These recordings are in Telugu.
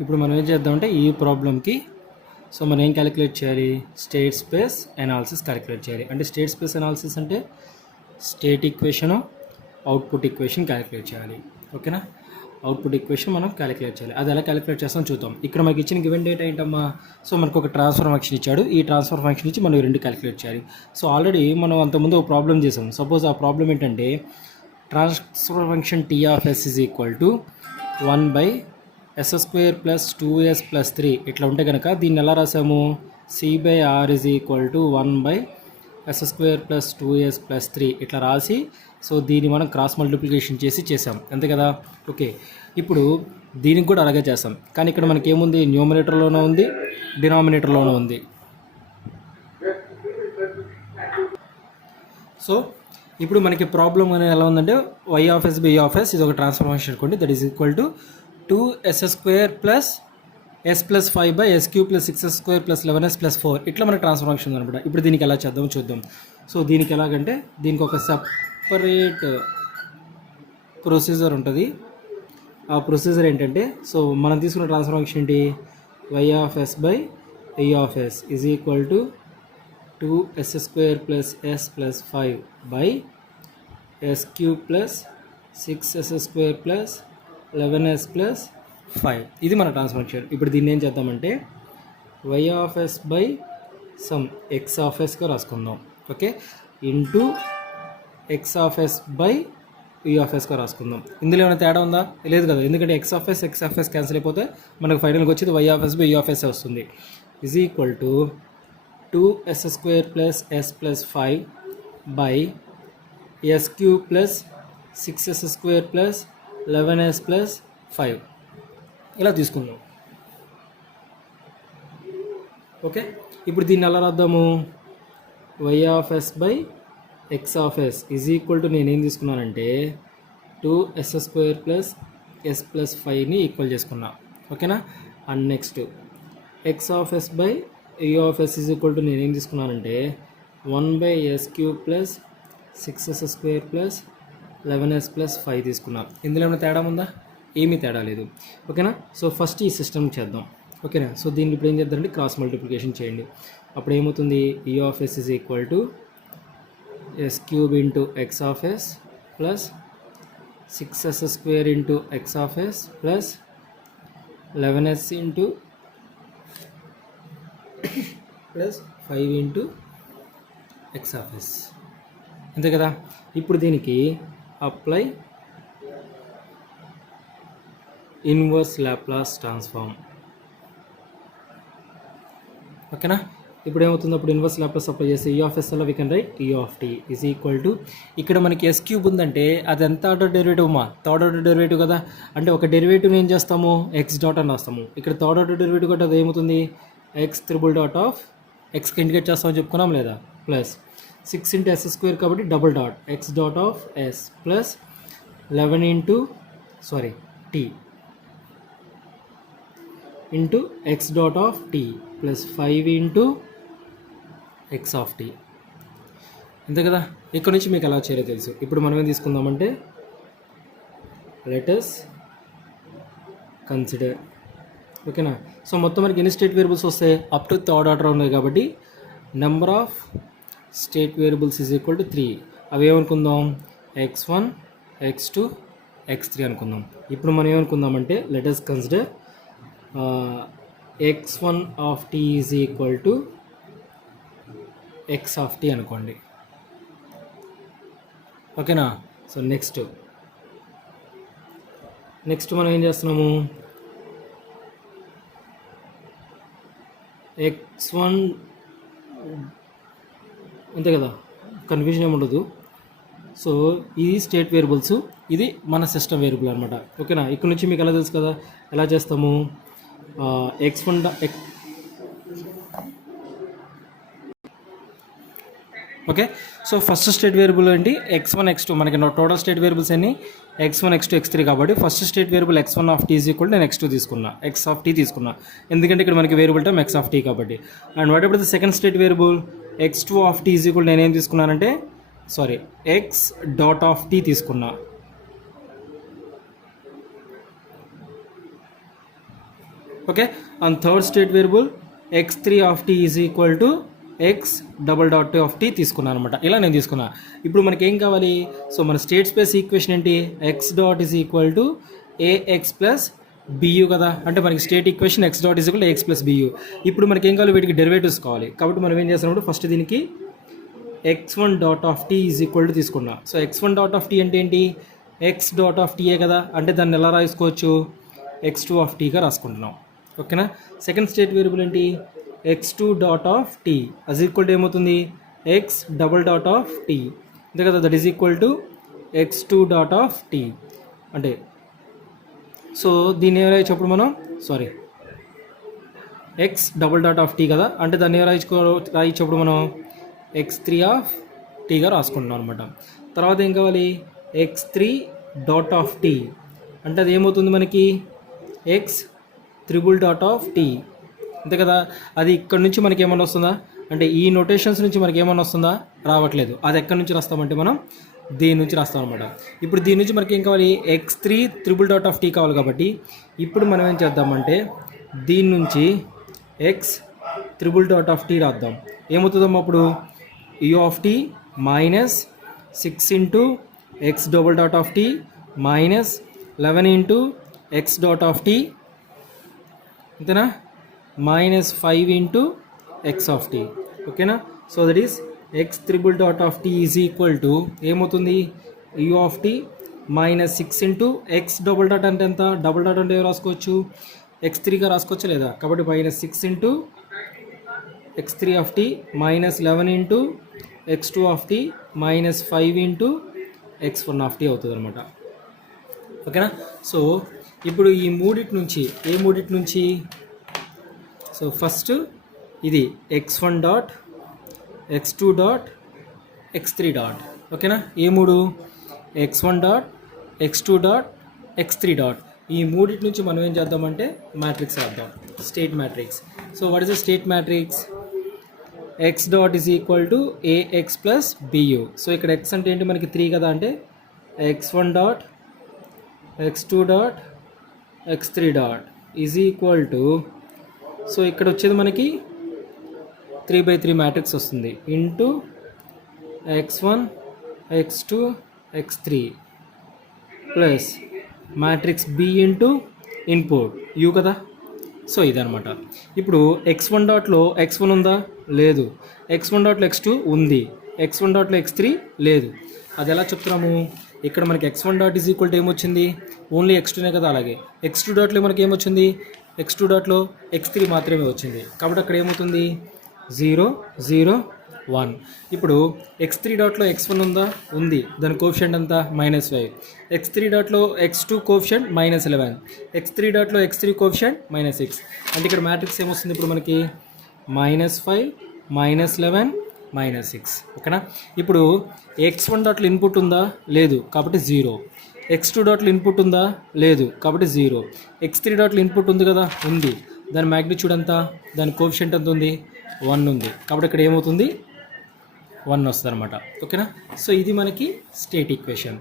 ఇప్పుడు మనం ఏం చేద్దామంటే ఈ ప్రాబ్లంకి సో మనం ఏం క్యాలిక్యులేట్ చేయాలి, స్టేట్ స్పేస్ అనాలిసిస్ క్యాలిక్యులేట్ చేయాలి. అంటే స్టేట్ స్పేస్ అనాలిసిస్ అంటే state equation output equation calculate చేయాలి. ఓకేనా, అవుట్పుట్ ఈక్వేషన్ మనం క్యాలిక్యులేట్ చేయాలి. అది ఎలా క్యాలిక్యులేట్ చేస్తాం చూద్దాం. ఇక్కడ మనకి ఇచ్చిన గివెన్ డేటా ఏంటమ్మా, సో మనకు ఒక ట్రాన్స్ఫర్ ఫంక్షన్ ఇచ్చాడు. ఈ ట్రాన్స్ఫర్ ఫంక్షన్ ఇచ్చి మనం రెండు క్యాలిక్యులేట్ చేయాలి. సో ఆల్రెడీ మనం అంతకుముందు ఒక ప్రాబ్లం చేసాం. సపోజ్ ఆ ప్రాబ్లం ఏంటంటే transfer function t of yes is equal to 1/s² + 2s + 3 ఇట్లా ఉంటే కనుక దీన్ని ఎలా రాసాము, c/r is equal to 1/s² + 2s + 3 ఇట్లా రాసి సో దీన్ని మనం క్రాస్ మల్టిప్లికేషన్ చేసాం అంతే కదా. ఓకే, ఇప్పుడు దీనికి కూడా అలాగే చేస్తాం. కానీ ఇక్కడ మనకి ఏముంది, న్యూమరేటర్లోనే ఉంది, డినామినేటర్లోనే ఉంది. సో ఇప్పుడు మనకి ప్రాబ్లం అనేది ఎలా ఉందంటే y of yes by of s ఇది ఒక ట్రాన్స్ఫర్ ఫంక్షన్ అనుకోండి, that is equal to 2s² + s + 5/s³ + 6s² + 11s + 4 ఇట్లా మనకి ట్రాన్స్ఫర్ ఫంక్షన్ అనమాట. ఇప్పుడు దీనికి ఎలా చేద్దాం చూద్దాం. సో దీనికి ఎలాగంటే దీనికి ఒక సపరేట్ ప్రొసీజర్ ఉంటుంది. ఆ ప్రొసీజర్ ఏంటంటే సో మనం తీసుకున్న ట్రాన్స్ఫర్ ఫంక్షన్ ఏంటి, y of yes by a of yes is equal to 2s² + s + 5/s³ + 6s² + 11s + 5 ఇది మన ట్రాన్స్ఫర్ ఫంక్షన్. ఇప్పుడు దీన్ని ఏం చేద్దామంటే y of yes by sum x of ఎస్గా రాసుకుందాం. Okay, into x of yes by y of ఎస్గా రాసుకుందాం. ఇందులో ఏమైనా తేడా ఉందా, లేదు కదా, ఎందుకంటే x ఆఫ్ ఎస్ క్యాన్సిల్ అయిపోతే మనకు ఫైనల్గా వచ్చేది y of yes by y of S వస్తుంది. Is equal to 2s² + s + 5/s³ + 6s² + 11s + 5 ఇలా తీసుకుందాం. ఓకే, ఇప్పుడు దీన్ని ఎలా రాద్దాము, y of yes by x of yes is equal to నేనేం తీసుకున్నానంటే 2s² + s + 5ని ఈక్వల్ చేసుకున్నా. ఓకేనా, and next x of yes by a of yes is equal to నేనేం తీసుకున్నానంటే 1/s³ + 6s² + 11s + 5 తీసుకున్నా. ఇందులో ఏమైనా తేడా ఉందా, ఏమీ తేడా లేదు. ఓకేనా, సో ఫస్ట్ ఈ సిస్టమ్ చేద్దాం. ఓకేనా, సో దీన్ని ఇప్పుడు ఏం చేద్దామంటే క్రాస్ మల్టిప్లికేషన్ చేయండి. అప్పుడు ఏమవుతుంది, e of yes is equal to s³ × x of S plus 6s² × x of S plus 11s plus 5 × x of S అంతే కదా. ఇప్పుడు దీనికి అప్లై ఇన్వర్స్ లాప్లాస్ ట్రాన్స్ఫార్మ్. ఓకేనా, ఇప్పుడు ఏమవుతుంది, అప్పుడు ఇన్వర్స్ లాప్లాస్ అప్లై చేస్తే ఈ ఆఫ్ ఎస్ అలా we can write e of tea is equal to ఇక్కడ మనకి s³ ఉందంటే అది ఎంత ఆర్డర్ డెరివేటివ్ మా, థర్డ్ ఆర్డర్ డెరివేటివ్ కదా. అంటే ఒక డెరివేటివ్ని ఏం చేస్తాము, x డాట్ అని రాస్తాము. ఇక్కడ థర్డ్ ఆర్డర్ డెరివేటివ్ కూడా అది ఏమవుతుంది, x3 xకి ఇండికేట్ చేస్తామని చెప్పుకున్నాం లేదా, ప్లస్ 6 × s² కాబట్టి double dot x dot of s plus 11 t into x dot of t plus 5 × x of t అంతే కదా. ఇక్కడ నుంచి మీకు ఎలా చేయాలో తెలుసు. ఇప్పుడు మనం ఏం తీసుకుందామంటే లెట్ us కన్సిడర్. ఓకేనా, సో మొత్తం మనకి ఎన్ని స్టేట్ వేరియబుల్స్ వస్తాయి, అప్ టు థర్డ్ ఆర్డర్ ఉన్నాయి కాబట్టి number of state variables is equal to 3. అవి ఏమనుకుందాం, x1 x2 x3 అనుకుందాం. ఇప్పుడు మనం ఏమనుకుందామంటే let us consider x1 of t is equal to x of t అనుకోండి. ఓకేనా, సో నెక్స్ట్ మనం ఏం చేస్తున్నాము, x1 అంతే కదా, కన్ఫ్యూజన్ ఏమి ఉండదు. సో ఇది స్టేట్ వేరియబుల్స్, ఇది మన సిస్టమ్ వేరియబుల్ అనమాట. ఓకేనా, ఇక్కడ నుంచి మీకు ఎలా తెలుసు కదా, ఎలా చేస్తాము, x1 okay. So first state variable ఏంటి, x1 x2. మనకి టోటల్ స్టేట్ వేరియబుల్స్ అన్ని x1 x2 x3 కాబట్టి first state variable x1 of t is equal నేను x2 తీసుకున్నా, x ఆఫ్ t తీసుకున్నా, ఎందుకంటే ఇక్కడ మనకి variable term x of t కాబట్టి. And what about the second state variable x2 of t is equal నేనేం తీసుకున్నానంటే x డాట్ ఆఫ్ t తీసుకున్నా. Okay. And third state variable x3 of tea is equal to x double dot of t తీసుకున్నాను అనమాట. ఇలా నేను తీసుకున్నా. ఇప్పుడు మనకి ఏం కావాలి? సో మన స్టేట్ స్పేస్ ఈక్వేషన్ ఏంటి? X dot is equal to a x plus b u కదా. అంటే మనకి state equation x dot is equal to x plus b u. ఇప్పుడు మనకి ఏం కావాలి? వీటికి డెరివేటివ్స్ కావాలి. కాబట్టి మనం ఏం చేస్తున్నాం? ఫస్ట్ దీనికి x1 dot of tea is equal to తీసుకున్నా. So x1 dot of tea అంటే ఏంటి? ఎక్స్ డాట్ ఆఫ్ టీయే కదా. అంటే దాన్ని ఎలా రాసుకోవచ్చు? x2 ఆఫ్ టీగా రాసుకుంటున్నాం. ఓకేనా. సెకండ్ స్టేట్ వేరియబుల్ ఏంటి? x2 dot of T is equal to ఏమవుతుంది? X double dot of tea అంతే కదా. That is equal to x2 dot of tea. అంటే సో దీన్ని ఏం రాయించప్పుడు మనం X double dot of T కదా. అంటే దాన్ని ఏం రాయించప్పుడు మనం x3 ఆఫ్ టీగా రాసుకుంటున్నాం అనమాట. తర్వాత ఏం కావాలి? x3 డాట్ ఆఫ్ టీ అంటే అది ఏమవుతుంది మనకి? X triple dot of tea అంతే కదా. అది ఇక్కడ నుంచి మనకి ఏమన్నా వస్తుందా? అంటే ఈ నోటేషన్స్ నుంచి మనకి ఏమన్నా వస్తుందా? రావట్లేదు. అది ఎక్కడి నుంచి రాస్తామంటే మనం దీని నుంచి రాస్తాం అనమాట. ఇప్పుడు దీని నుంచి మనకి ఏం కావాలి? x3 triple dot of tea కావాలి. కాబట్టి ఇప్పుడు మనం ఏం చేద్దామంటే దీని నుంచి x triple dot of t రాద్దాం. ఏమవుతుందమ్మా అప్పుడు? U of t minus 6 into x double dot of t minus 11 into x dot of t అంతేనా, minus 5 into x of t. ఓకేనా. So that is x triple dot of tea is equal to ఏమవుతుంది? U of t minus 6 into x double dot అంటే ఎంత? డబుల్ డాట్ అంటే రాసుకోవచ్చు x3గా రాసుకోవచ్చు లేదా. కాబట్టి minus 6 into x3 of t minus 11 into x2 of t minus 5 into x1 of t అవుతుంది అనమాట. ఓకేనా. సో ఇప్పుడు ఈ మూడిటి నుంచి ఏ మూడిటి నుంచి? సో ఫస్ట్ ఇది x1 dot x2 dot x3 dot. ఓకేనా. ఏ మూడు? x1 dot x2 dot x3 dot. ఈ మూడిటి నుంచి మనం ఏం చేద్దామంటే మ్యాట్రిక్స్ రాద్దాం, state matrix. So what is the state matrix? X dot is equal to a x plus b u. So ఇక్కడ ఎక్స్ అంటే ఏంటి మనకి? 3 కదా. అంటే x1 dot x2 dot x3 dot is equal to, so ఇక్కడ వచ్చేది మనకి 3/3 మ్యాట్రిక్స్ వస్తుంది into x1 x2 x3 plus matrix b into input u కదా. సో ఇదనమాట. ఇప్పుడు x1 డాట్లో x1 ఉందా? లేదు. x1 డాట్లో x2 ఉంది. x1 డాట్లో x3 లేదు. అది ఎలా చెప్తున్నాము? ఇక్కడ మనకి x1 dot is equal to ఏమొచ్చింది? ఓన్లీ x2నే కదా. అలాగే x2 డాట్లో మనకి ఏమొచ్చింది? x2 డాట్లో x3 మాత్రమే వచ్చింది. కాబట్టి అక్కడ ఏమవుతుంది? 0 0 1. ఇప్పుడు x3 డాట్లో x1 ఉందా? ఉంది. దాని కోఫిషియంట్ అంతా -5. x3 డాట్లో x2 coefficient -11. x3 డాట్లో x3 coefficient -6. అంటే ఇక్కడ మ్యాట్రిక్స్ ఏమొస్తుంది ఇప్పుడు మనకి? -5 -11 -6. ఓకేనా. ఇప్పుడు x1 డాట్లో ఇన్పుట్ ఉందా? లేదు. కాబట్టి 0. x2 డాట్లో ఇన్పుట్ ఉందా? లేదు. కాబట్టి 0. x3 డాట్లో ఇన్పుట్ ఉంది కదా? ఉంది. దాని మ్యాగ్నిట్యూడ్ అంతా, దాని కోఫిషియంట్ ఎంత ఉంది? 1 ఉంది. కాబట్టి ఇక్కడ ఏమవుతుంది? 1 వస్తుంది అనమాట. ఓకేనా. సో ఇది మనకి స్టేట్ ఈక్వేషన్.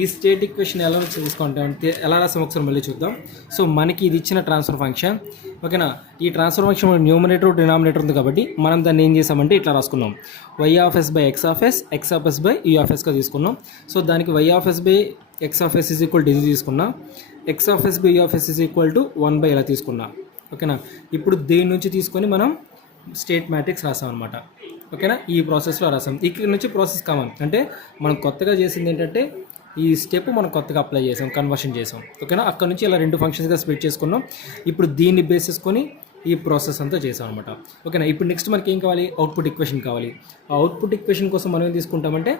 ఈ స్టేట్ ఈక్వేషన్ ఎలా చూసుకుంటే ఎలా రాసాం ఒకసారి మళ్ళీ చూద్దాం. సో మనకి ఇది ఇచ్చిన ట్రాన్స్ఫర్ ఫంక్షన్. ఓకేనా. ఈ ట్రాన్స్ఫర్ ఫంక్షన్ న్యూమరేటర్ డినామినేటర్ ఉంది కాబట్టి మనం దాన్ని ఏం చేసామంటే ఇట్లా రాసుకున్నాం. y(x) by x(s), x(s) by u(s)గా తీసుకున్నాం. సో దానికి y(s) by x(s) is equal to ఇది తీసుకున్నా, x(s) by u(s) is equal to 1 by ఇలా తీసుకున్నా. ఓకేనా. ఇప్పుడు దీని నుంచి తీసుకొని మనం స్టేట్ మ్యాట్రిక్స్ రాసాం అనమాట. ఓకేనా. ఈ ప్రాసెస్లో రాసాం. ఇక్కడ నుంచి ప్రాసెస్ కామన్. అంటే మనం కొత్తగా చేసింది ఏంటంటే ఈ స్టెప్ మనం కొత్తగా అప్లై చేసాం, కన్వర్షన్ చేసాం. ఓకేనా. అక్కడ నుంచి ఇలా 2 ఫంక్షన్స్గా స్ప్లిట్ చేసుకున్నాం. ఇప్పుడు దీన్ని బేస్ చేసుకొని ఈ ప్రాసెస్ అంతా చేసాం అనమాట. ఓకేనా. ఇప్పుడు నెక్స్ట్ మనకి ఏం కావాలి? అవుట్పుట్ ఈక్వేషన్ కావాలి. ఆ అవుట్పుట్ ఈక్వేషన్ కోసం మనం ఏం తీసుకుంటామంటే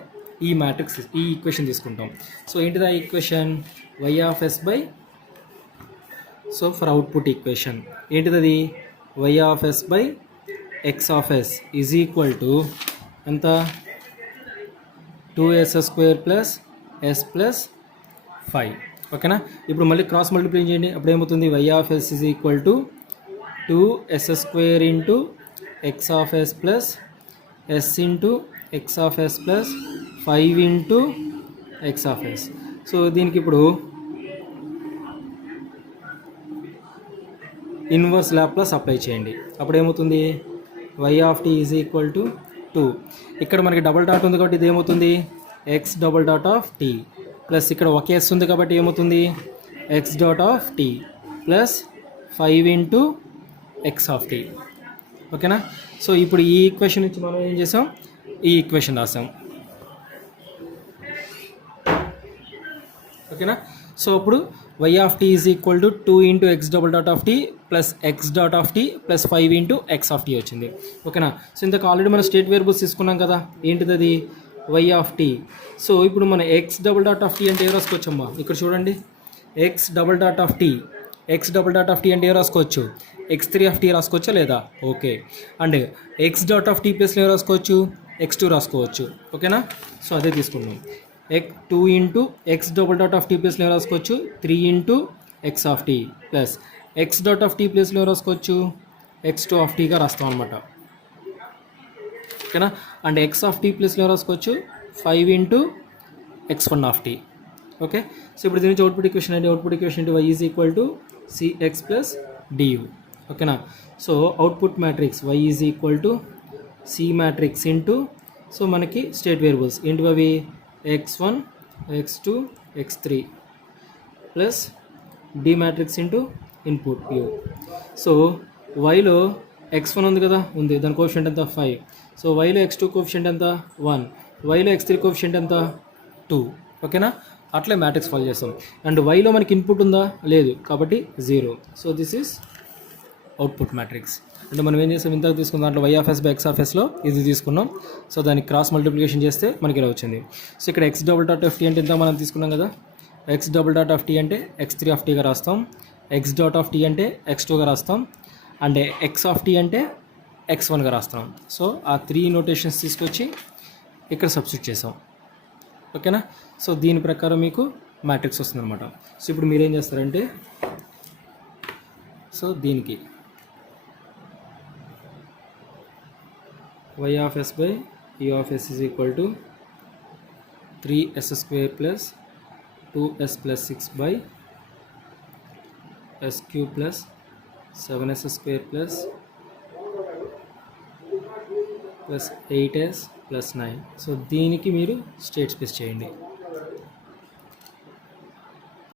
ఈ మ్యాట్రిక్స్, ఈ ఈక్వేషన్ తీసుకుంటాం. సో ఏంటిది ఆ equation? y(s) by, so for output equation ఏంటిది అది? y(s) by x(s) is equal to ఎంత? 2s² plus s plus 5. ఓకేనా. ఇప్పుడు మళ్ళీ క్రాస్ మల్టిప్లై చేయండి. అప్పుడు ఏమవుతుంది? y(s) is equal to 2s² into x(s) plus s into x(s) plus 5 into x(s). So దీనికి ఇప్పుడు ఇన్వర్స్ లాప్లాస్ అప్లై చేయండి. అప్పుడు ఏమవుతుంది, y of tea is equal to 2. ఇక్కడ మనకి డబుల్ డాట్ ఉంది కాబట్టి ఇది ఏమవుతుంది, x double dot of t plus ఇక్కడ ఒక ఎస్ ఉంది కాబట్టి ఏమవుతుంది, x dot of t plus 5 into x of t. ఓకేనా. సో ఇప్పుడు ఈ ఈక్వేషన్ నుంచి మనం ఏం చేసాం, ఈ ఈక్వేషన్ రాసాం. ఓకేనా. సో అప్పుడు y of tea is equal to 2 into x double dot of t plus x dot of t plus 5 into x of t వచ్చింది. ఓకేనా. సో ఇంతకు ఆల్రెడీ మనం స్టేట్ వేరియబుల్స్ తీసుకున్నాం కదా, ఏంటిది అది, వై ఆఫ్ టీ. సో ఇప్పుడు మన x double dot of tea అంటే ఏ రాసుకోవచ్చమ్మా, ఇక్కడ చూడండి, x double dot of t, x double dot of tea అంటే ఏ రాసుకోవచ్చు, x3 ఆఫ్ టీ రాసుకోవచ్చా లేదా, okay. And x dot of t ప్లస్లో ఏ రాసుకోవచ్చు, x2 రాసుకోవచ్చు. ఓకేనా. సో అదే తీసుకున్నాం, 2 into x double dot of t ప్లస్లో రాసుకోవచ్చు 3 into x of t plus x dot of t ప్లస్లో రాసుకోవచ్చు x2 ఆఫ్ టీగా రాస్తాం అనమాట. ఓకేనా. అండ్ ఎక్స్ ఆఫ్ టీ ప్లస్లో రాసుకోవచ్చు 5 into x1 of t. Okay. So ఇప్పుడు దీని నుంచి అవుట్పుట్ ఈక్వేషన్ అంటే, అవుట్పుట్ ఈక్వేషన్ అంటే y is equal to cx plus du. ఓకేనా. So output matrix y is equal to c matrix into, so మనకి స్టేట్ వేరియబుల్స్ ఏంటివి అవి, x1 x2 x3 plus d matrix into input u. So వైలో x1 ఉంది కదా, ఉంది, దాని కోఎఫిషియంట్ ఎంత 5. సో వైలో x2 కోఎఫిషియంట్ ఎంత 1, వైలో x3 కోఎఫిషియంట్ ఎంత 2. ఓకేనా. అట్లే మ్యాట్రిక్స్ ఫాలో చేస్తాం. అండ్ వైలో మనకి ఇన్పుట్ ఉందా, లేదు, కాబట్టి 0. So this is output matrix. అంటే మనం ఏం చేస్తాం, ఇంతకు తీసుకున్న దాంట్లో y of yes by x of ఎస్లో ఇది తీసుకున్నాం. సో దాన్ని క్రాస్ మల్టిప్లికేషన్ చేస్తే మనకి ఇలా వచ్చింది. సో ఇక్కడ x double dot of tea అంటే ఇంత మనం తీసుకున్నాం కదా, x double dot of tea అంటే x3 ఆఫ్ టీగా రాస్తాం, ఎక్స్ డాట్ ఆఫ్ టీ అంటే x2గా రాస్తాం, అండ్ ఎక్స్ ఆఫ్ టీ అంటే x1గా రాస్తాం. సో ఆ 3 నోటేషన్స్ తీసుకొచ్చి ఇక్కడ సబ్స్టిట్యూట్ చేసాం. ఓకేనా. సో దీని ప్రకారం మీకు మ్యాట్రిక్స్ వస్తుందన్నమాట. సో ఇప్పుడు మీరేం చేస్తారంటే, సో దీనికి y of s by e of s is equal to 3s square plus 2s plus 6 by s cube plus 7s square plus 8s plus 9. So దీనికి మీరు స్టేట్ స్పేస్ చేయండి.